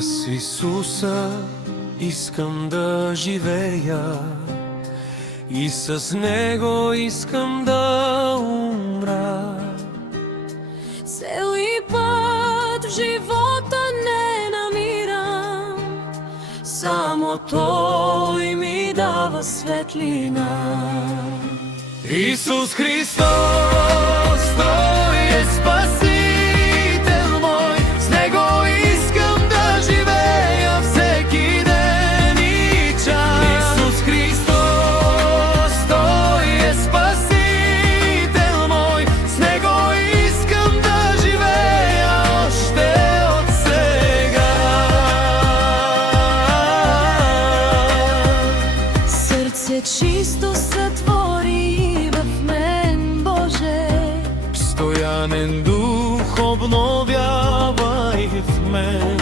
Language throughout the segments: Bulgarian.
С Исуса искам да живея и с Него искам да умра. Цели път в живота не намирам, само Той ми дава светлина. Исус Христос, Той е Спасител мой, с Него искам да живея всеки ден и час. Исус Христос, Той е Спасител мой, с Него искам да живея още от сега. Сърце чисто сътвори в мен, Боже, Постоянен дух обновявай в мен.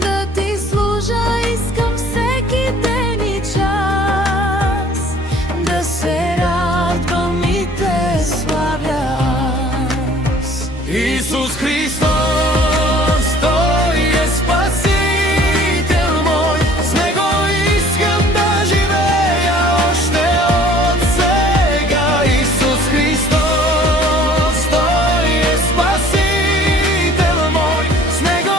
да Ти служа искам всеки ден и час, да се радвам и Те славя аз. Исус Христос, Той е Спасител мой, с Него искам да живея още от сега. Исус Христос, Той е Спасител мой, с Него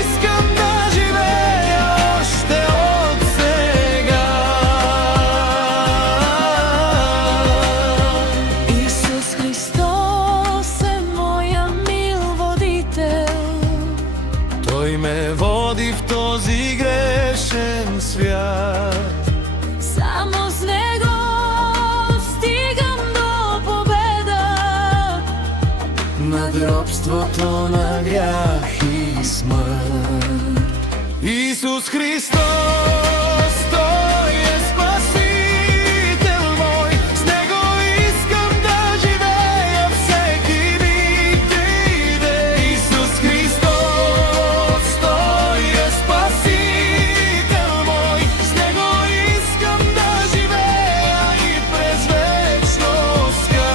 искам да живея още от сега. Исус Христос е моя мил водител, Той ме води в този грешен свят. само с Него стигам до победа Над робството на грях и смърт. Исус Христос, Той е Спасител мой, с Него искам да живея всеки миг и ден. Исус Христос, Той е Спасител мой, с Него искам да живея и през вечността.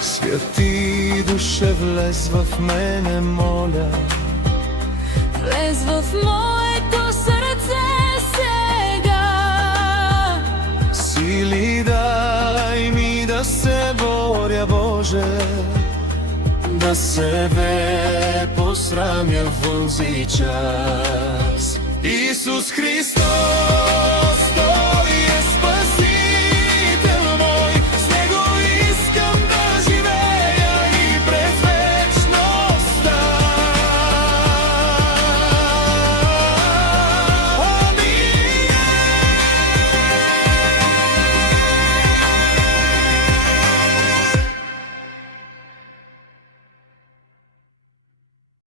Святи душе, влез в мене, моля. влез в моето сърце сега. Сили дай ми да се боря, Боже, да себе посрамя в онзи час. Исус Христос,